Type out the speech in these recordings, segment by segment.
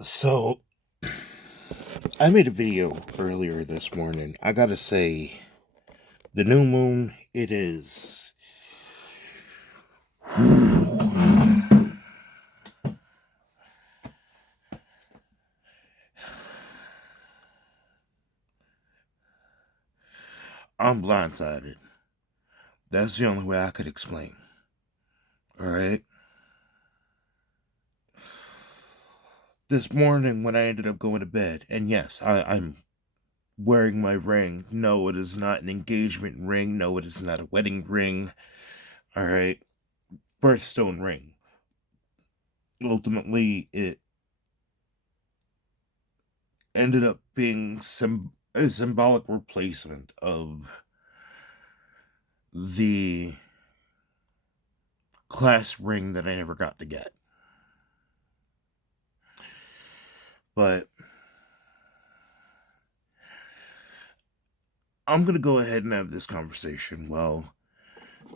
So, I made a video earlier this morning. I gotta say, the new moon, it is. I'm blindsided. That's the only way I could explain. Alright? This morning, when I ended up going to bed, and yes, I'm wearing my ring. No, it is not an engagement ring. No, it is not a wedding ring. Alright? Birthstone ring. Ultimately, it ended up being a symbolic replacement of the class ring that I never got to get. But I'm going to go ahead and have this conversation while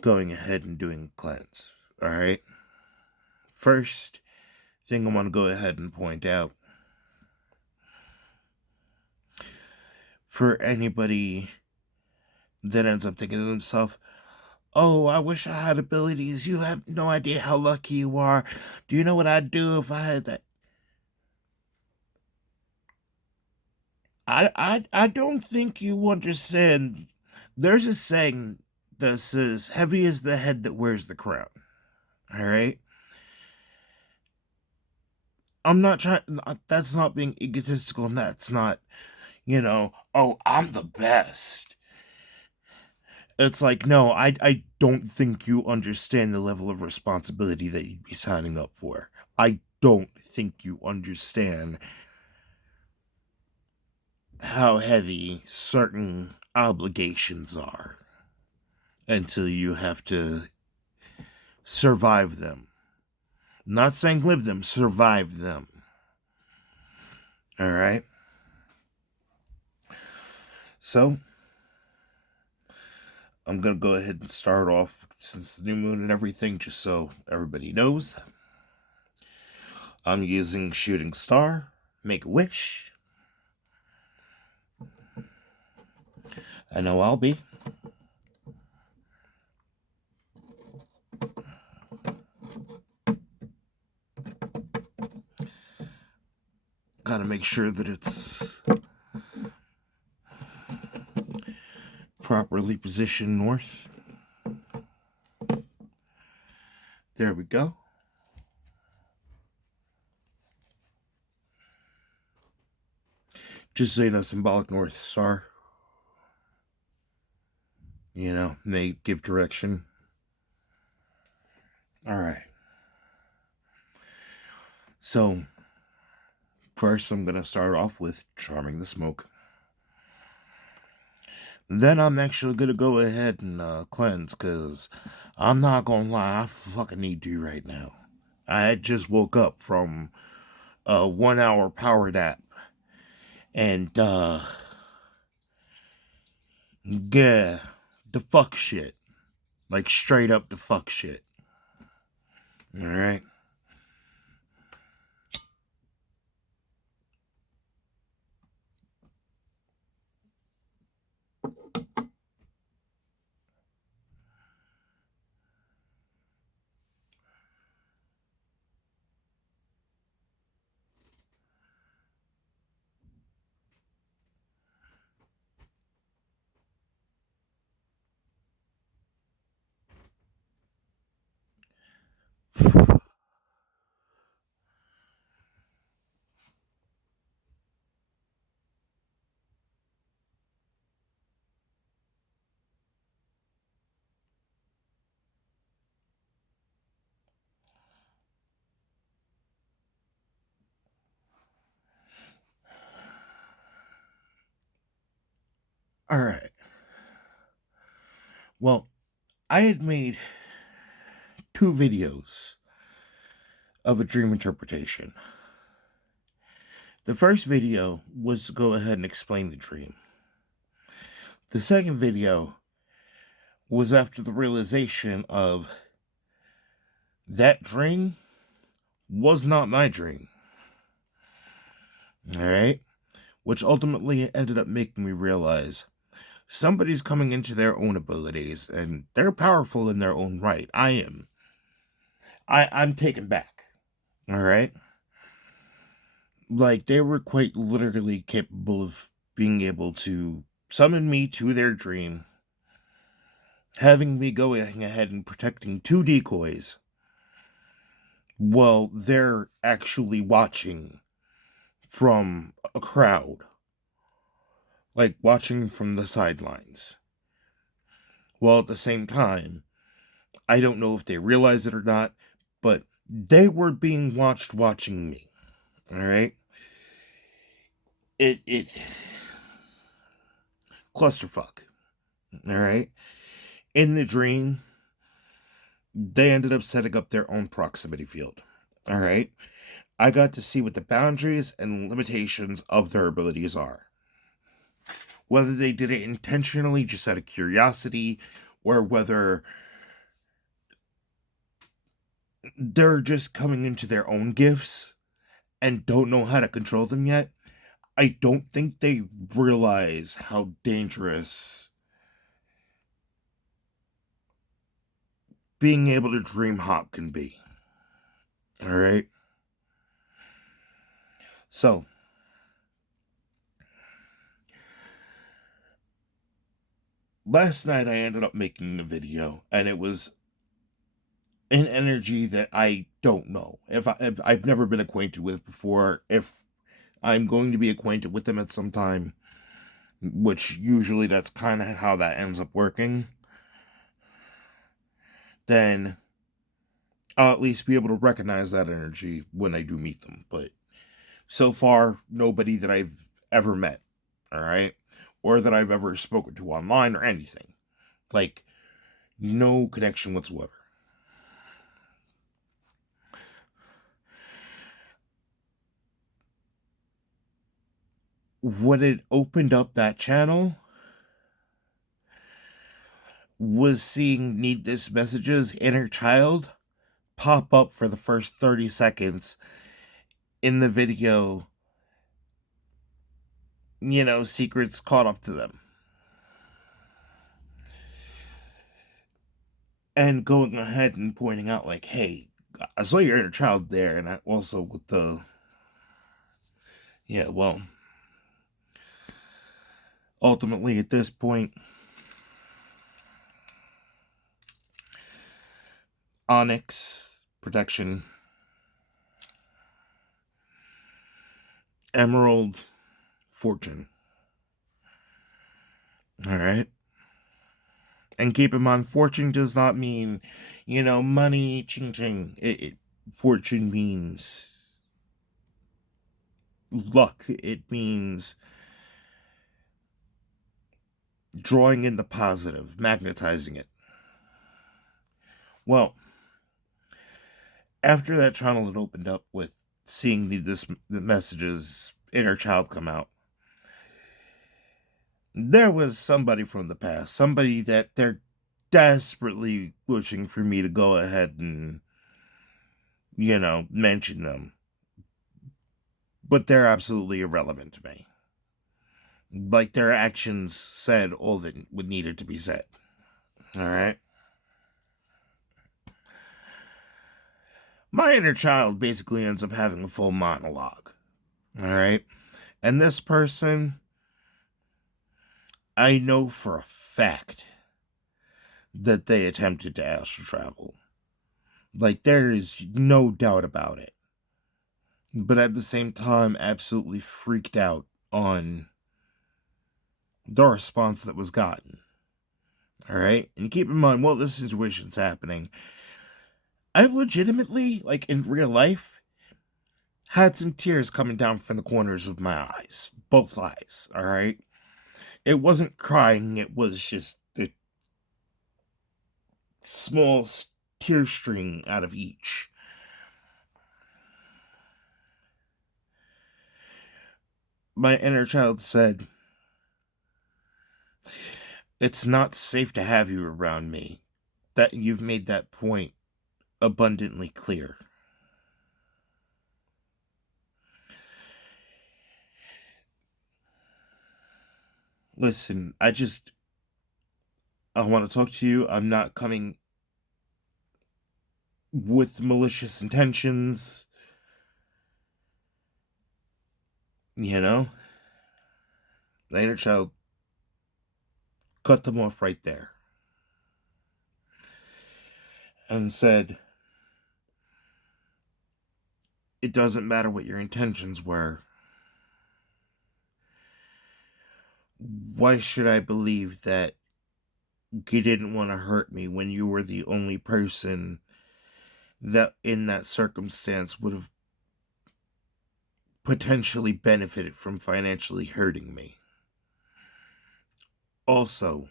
going ahead and doing a cleanse. Alright? First thing I want to go ahead and point out, for anybody that ends up thinking to themselves, oh, I wish I had abilities. You have no idea how lucky you are. Do you know what I'd do if I had that? I don't think you understand. There's a saying that says, heavy is the head that wears the crown. Alright? I'm not trying, that's not being egotistical, and that's not, oh, I'm the best. It's like, no, I don't think you understand the level of responsibility that you'd be signing up for. I don't think you understand how heavy certain obligations are until you have to survive them. Not saying live them, survive them. Alright? So, I'm going to go ahead and start off, since the new moon and everything, just so everybody knows. I'm using Shooting Star, Make a Wish. I know I'll be. Gotta make sure that it's properly positioned north. There we go. Just saying a symbolic North Star. May give direction. Alright. So, first I'm going to start off with Charming the Smoke. Then I'm actually going to go ahead and cleanse, because I'm not going to lie, I fucking need to right now. I just woke up from a 1 hour power nap. And, yeah, the fuck shit. Like, straight up the fuck shit. Alright? Alright. Well, I had made 2 videos of a dream interpretation. The first video was to go ahead and explain the dream. The second video was after the realization of that dream was not my dream. Alright? Which ultimately ended up making me realize somebody's coming into their own abilities, and they're powerful in their own right. I am. I'm taken back. Alright? Like, they were quite literally capable of being able to summon me to their dream, having me going ahead and protecting 2 decoys while they're actually watching from a crowd, like watching from the sidelines. While at the same time, I don't know if they realize it or not, but they were being watched watching me. Alright? It clusterfuck. Alright? In the dream, they ended up setting up their own proximity field. Alright? I got to see what the boundaries and limitations of their abilities are. Whether they did it intentionally just out of curiosity, or whether they're just coming into their own gifts and don't know how to control them yet, I don't think they realize how dangerous being able to dream hop can be. Alright? So, last night I ended up making a video, and it was an energy that I don't know. If I've never been acquainted with before, if I'm going to be acquainted with them at some time, which usually that's kind of how that ends up working, then I'll at least be able to recognize that energy when I do meet them. But so far, nobody that I've ever met, alright? Or that I've ever spoken to online or anything. Like, no connection whatsoever. When it opened up that channel was seeing Need This Messages Inner Child pop up for the first 30 seconds in the video, secrets caught up to them. And going ahead and pointing out, like, hey, I saw your inner child there, and I also with the... Yeah, well, ultimately at this point, Onyx, Protection, Emerald, Fortune. Alright? And keep in mind, fortune does not mean, money, ching ching. Fortune means luck. It means drawing in the positive, magnetizing it. Well, after that channel had opened up with seeing the messages Inner Child come out, there was somebody from the past, somebody that they're desperately wishing for me to go ahead and, mention them. But they're absolutely irrelevant to me. Like, their actions said all that would needed to be said. Alright? My inner child basically ends up having a full monologue. Alright? And this person, I know for a fact that they attempted to astral travel. Like, there is no doubt about it. But at the same time, absolutely freaked out on the response that was gotten. Alright? And keep in mind, while this situation's happening, I've legitimately, like in real life, had some tears coming down from the corners of my eyes. Both eyes, alright? It wasn't crying, it was just the small tear string out of each. My inner child said, "It's not safe to have you around me. That you've made that point abundantly clear." Listen, I want to talk to you. I'm not coming with malicious intentions. You know? The inner child cut them off right there and said, it doesn't matter what your intentions were. Why should I believe that you didn't want to hurt me when you were the only person that in that circumstance would have potentially benefited from financially hurting me? Also,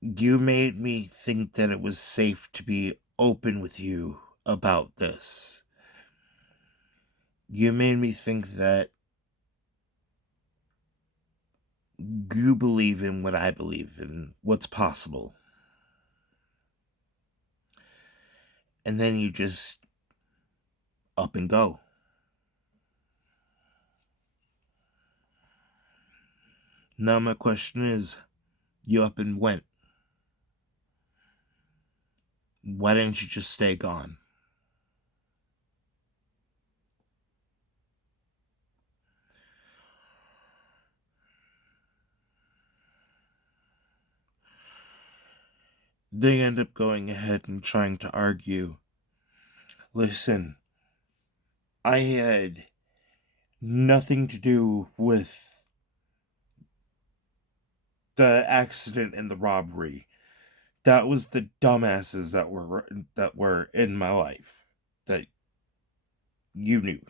you made me think that it was safe to be open with you about this. You made me think that you believe in what I believe in, what's possible. And then you just up and go. Now my question is, you up and went. Why didn't you just stay gone? They end up going ahead and trying to argue. Listen, I had nothing to do with the accident and the robbery. That was the dumbasses that were in my life that you knew.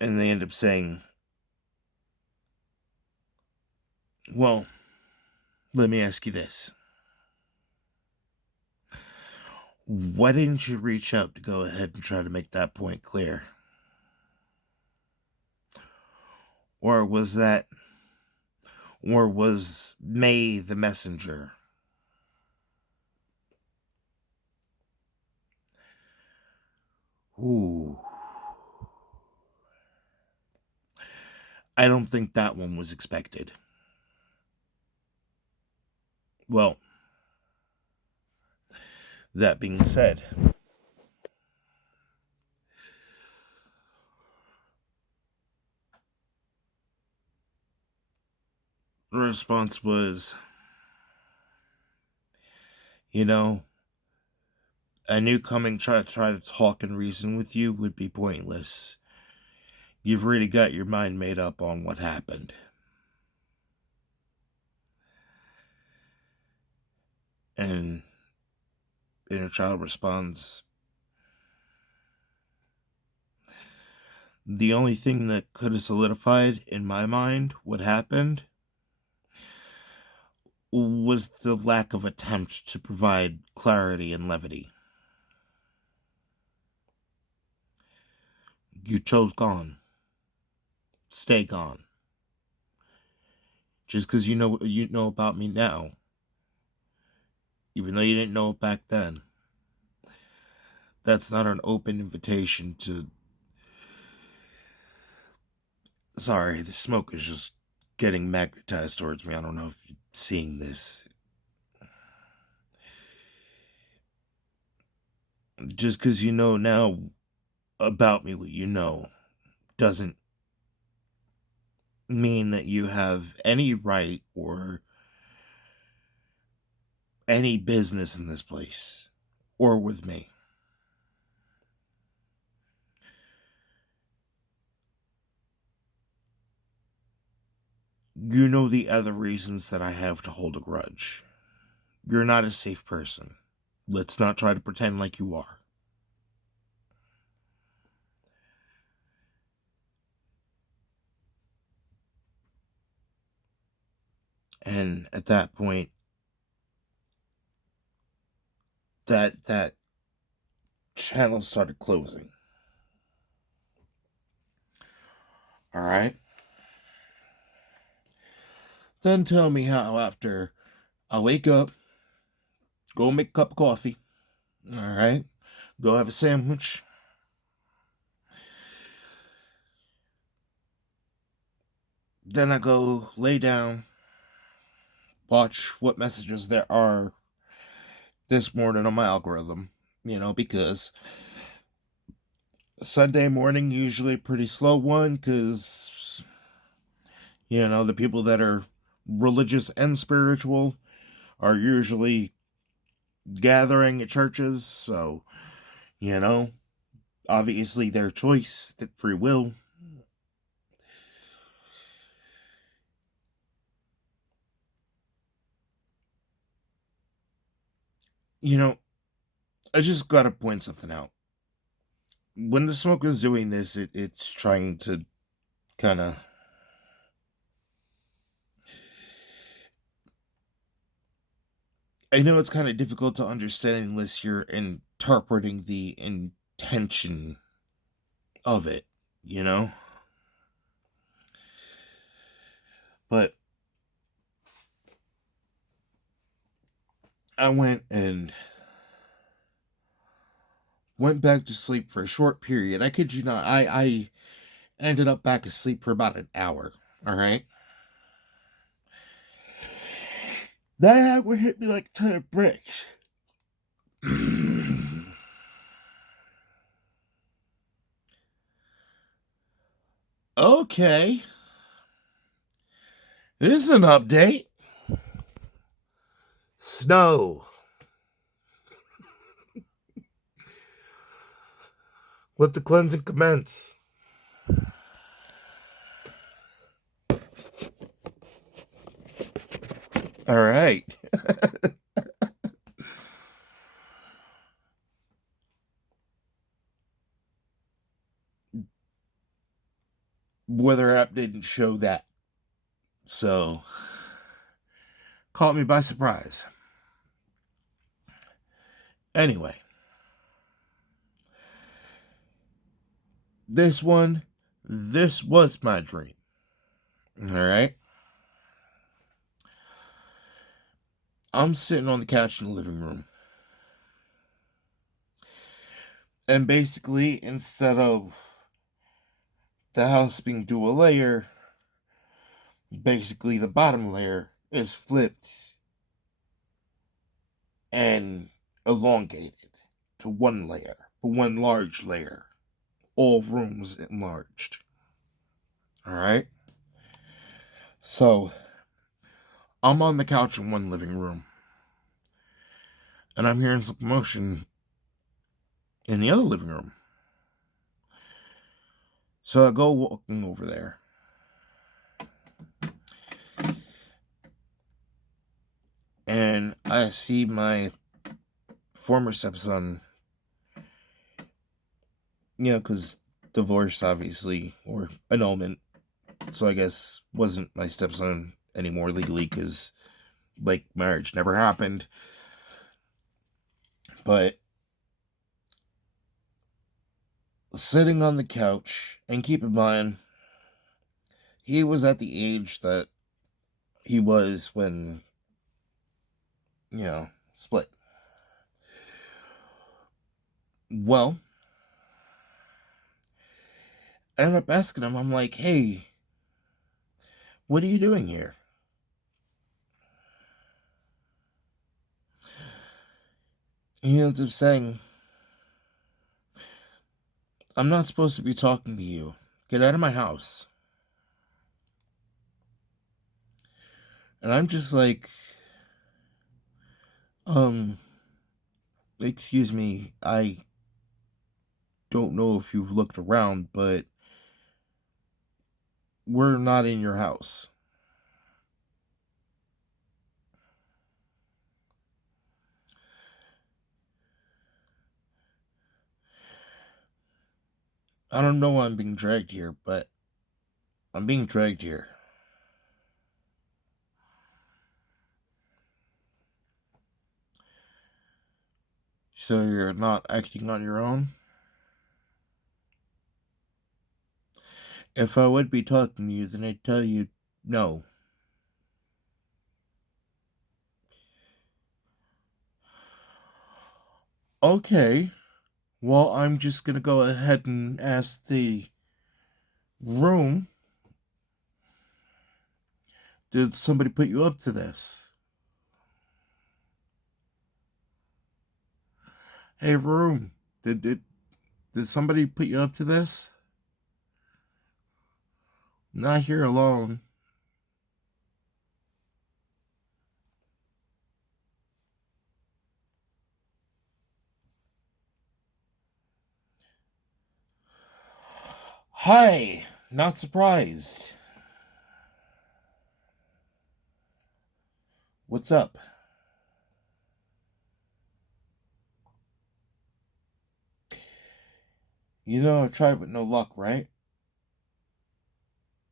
And they end up saying, well, let me ask you this. Why didn't you reach out to go ahead and try to make that point clear? Or was May the messenger? Ooh. I don't think that one was expected. Well, that being said, the response was, you know, a new coming try to talk and reason with you would be pointless. You've really got your mind made up on what happened. And inner child responds, the only thing that could have solidified in my mind what happened was the lack of attempt to provide clarity and levity. You chose gone. Stay gone. Just because you know what you know about me now, even though you didn't know it back then, that's not an open invitation to. Sorry, the smoke is just getting magnetized towards me. I don't know if you're seeing this. Just because you know now about me what you know doesn't mean that you have any right or any business in this place or with me. You know the other reasons that I have to hold a grudge. You're not a safe person. Let's not try to pretend like you are. And at that point, that channel started closing. All right. Then tell me how after I wake up, Go make a cup of coffee. All right. Go have a sandwich. Then I go lay down, watch what messages there are this morning on my algorithm, because Sunday morning usually a pretty slow one because, the people that are religious and spiritual are usually gathering at churches, so, obviously their choice, that free will. I just gotta point something out. When the smoke is doing this, it's trying to kind of. I know it's kind of difficult to understand unless you're interpreting the intention of it, you know? But I went back to sleep for a short period. I kid you not. I ended up back asleep for about an hour. All right. That would hit me like a ton of bricks. Okay. This is an update. Snow. Let the cleansing commence. All right. Weather app didn't show that. So, caught me by surprise. Anyway, this was my dream. All right. I'm sitting on the couch in the living room. And basically, instead of the house being dual layer, basically the bottom layer is flipped and elongated to one layer, one large layer. All rooms enlarged. All right. So, I'm on the couch in one living room, and I'm hearing some commotion in the other living room. So I go walking over there. And I see my former stepson, because divorce, obviously, or annulment. So I guess wasn't my stepson anymore legally because, marriage never happened. But sitting on the couch, and keep in mind, he was at the age that he was when, split. Well, I ended up asking him, I'm like, hey, what are you doing here? He ends up saying, I'm not supposed to be talking to you. Get out of my house. And I'm just like, excuse me, I don't know if you've looked around, but we're not in your house. I don't know why I'm being dragged here, but I'm being dragged here. So you're not acting on your own? If I would be talking to you, then I'd tell you no. Okay. Well, I'm just gonna go ahead and ask the room. Did somebody put you up to this? Hey, room. Did somebody put you up to this? I'm not here alone. Hi. Not surprised. What's up? I've tried with no luck, right?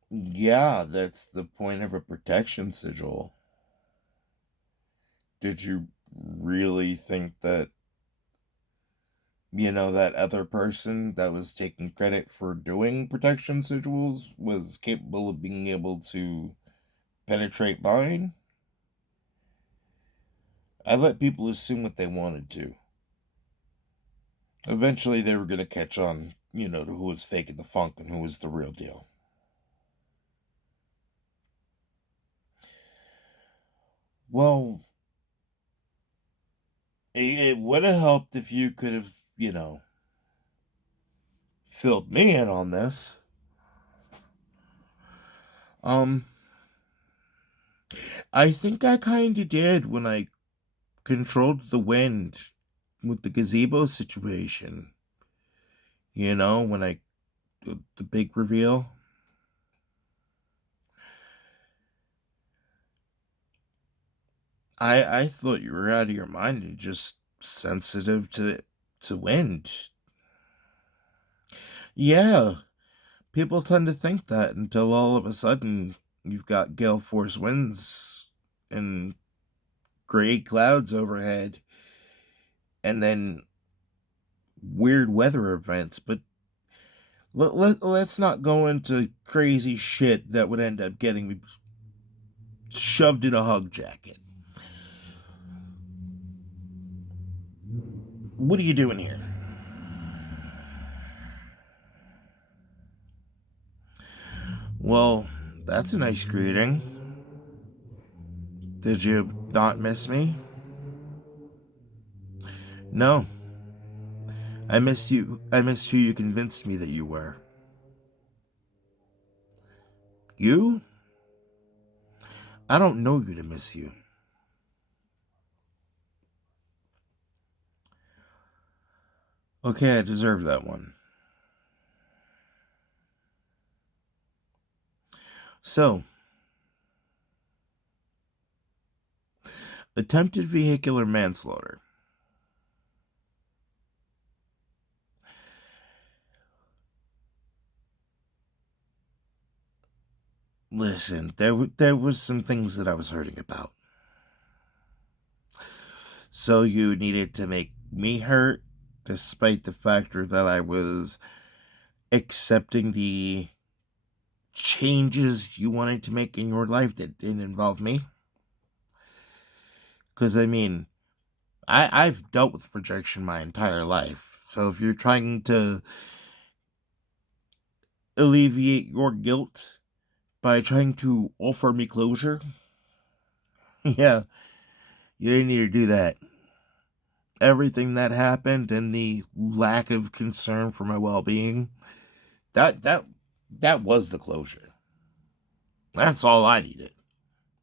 Yeah, that's the point of a protection sigil. Did you really think that, that other person that was taking credit for doing protection sigils was capable of being able to penetrate mine? I let people assume what they wanted to. Eventually, they were going to catch on, to who was faking the funk and who was the real deal. Well, it would have helped if you could have, filled me in on this. Um, I think I kind of did when I controlled the wind with the gazebo situation. When the big reveal. I thought you were out of your mind and just sensitive to wind. Yeah, people tend to think that until all of a sudden you've got gale force winds and gray clouds overhead and then weird weather events. But let's not go into crazy shit that would end up getting me shoved in a hug jacket. What are you doing here? Well, that's a nice greeting. Did you not miss me? No. I miss you. I missed who you convinced me that you were. You? I don't know you to miss you. Okay, I deserve that one. So, attempted vehicular manslaughter. Listen, there was some things that I was hurting about. So you needed to make me hurt, despite the factor that I was accepting the changes you wanted to make in your life that didn't involve me. Because I've dealt with rejection my entire life. So if you're trying to alleviate your guilt by trying to offer me closure, yeah, you didn't need to do that. Everything that happened and the lack of concern for my well-being, that was the closure. That's all I needed.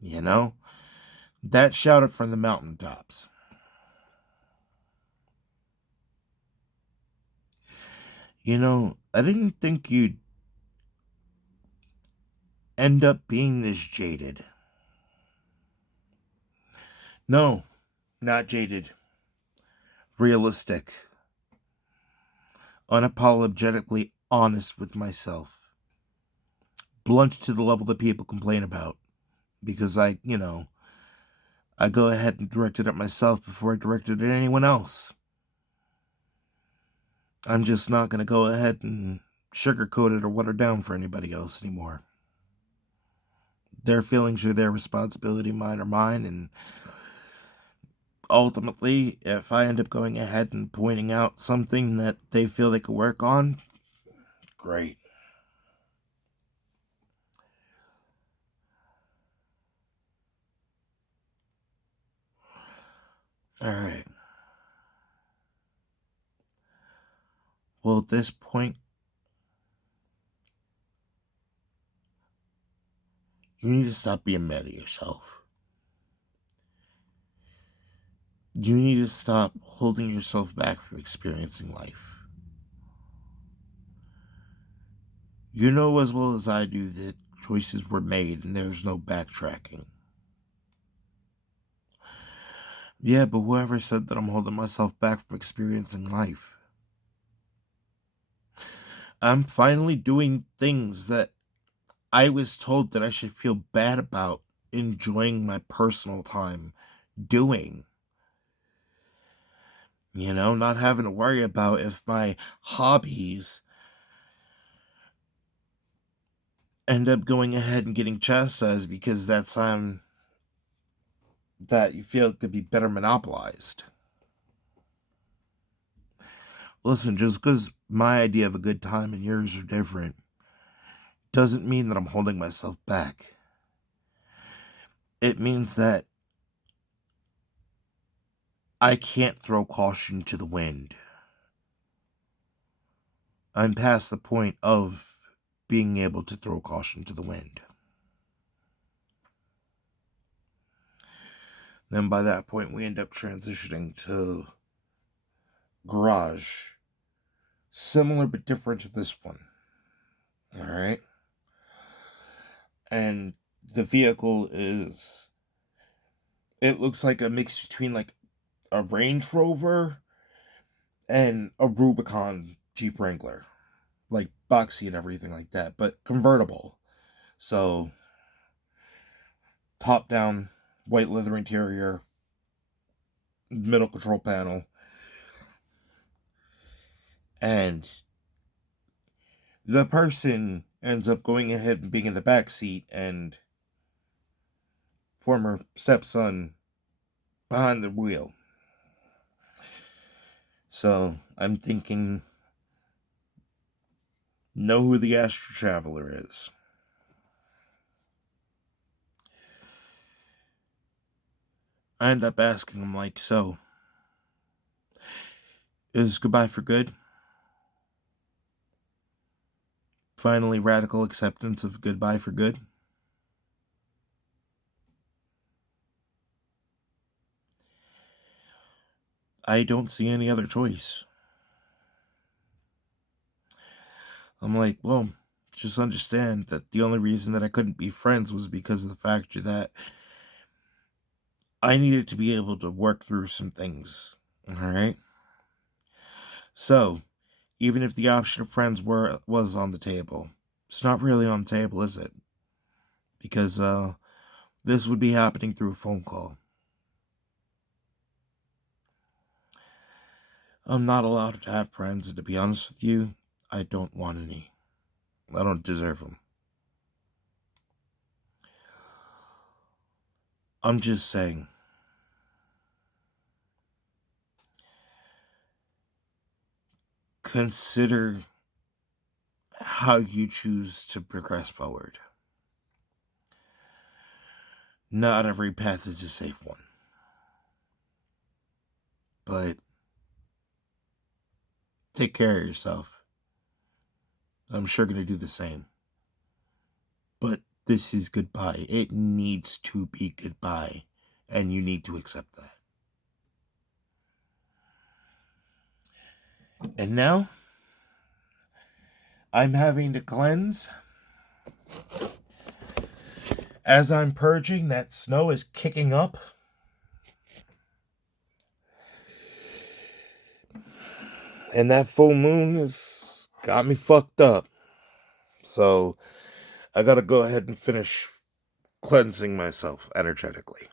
You know? That shouted from the mountaintops. I didn't think you'd end up being this jaded. No, not jaded. Realistic. Unapologetically honest with myself. Blunt to the level that people complain about. Because I go ahead and direct it at myself before I directed it at anyone else. I'm just not going to go ahead and sugarcoat it or water down for anybody else anymore. Their feelings are their responsibility, mine are mine, and ultimately, if I end up going ahead and pointing out something that they feel they could work on, great. Alright. Well, at this point, you need to stop being mad at yourself. You need to stop holding yourself back from experiencing life. You know as well as I do that choices were made and there's no backtracking. Yeah, but whoever said that I'm holding myself back from experiencing life? I'm finally doing things that I was told that I should feel bad about enjoying my personal time doing. You know, not having to worry about if my hobbies end up going ahead and getting chastised because that's time that you feel could be better monopolized. Listen, just because my idea of a good time and yours are different doesn't mean that I'm holding myself back. It means that I can't throw caution to the wind. I'm past the point of being able to throw caution to the wind. Then by that point, we end up transitioning to garage. Similar but different to this one. Alright? And the vehicle is... It looks like a mix between like a Range Rover and a Rubicon Jeep Wrangler. Like boxy and everything like that, but convertible. So, top down, white leather interior, middle control panel, and the person ends up going ahead and being in the back seat, and former stepson behind the wheel. So I'm thinking, know who the astral traveler is. I end up asking him, like, so, is goodbye for good? Finally, radical acceptance of goodbye for good? I don't see any other choice. I'm like, well, just understand that the only reason that I couldn't be friends was because of the fact that I needed to be able to work through some things. Alright? So, even if the option of friends was on the table, it's not really on the table, is it? Because this would be happening through a phone call. I'm not allowed to have friends, and to be honest with you, I don't want any. I don't deserve them. I'm just saying. Consider how you choose to progress forward. Not every path is a safe one. But take care of yourself. I'm sure going to do the same. But this is goodbye. It needs to be goodbye. And you need to accept that. And now, I'm having to cleanse. As I'm purging, that snow is kicking up. And that full moon has got me fucked up. So, I gotta go ahead and finish cleansing myself energetically.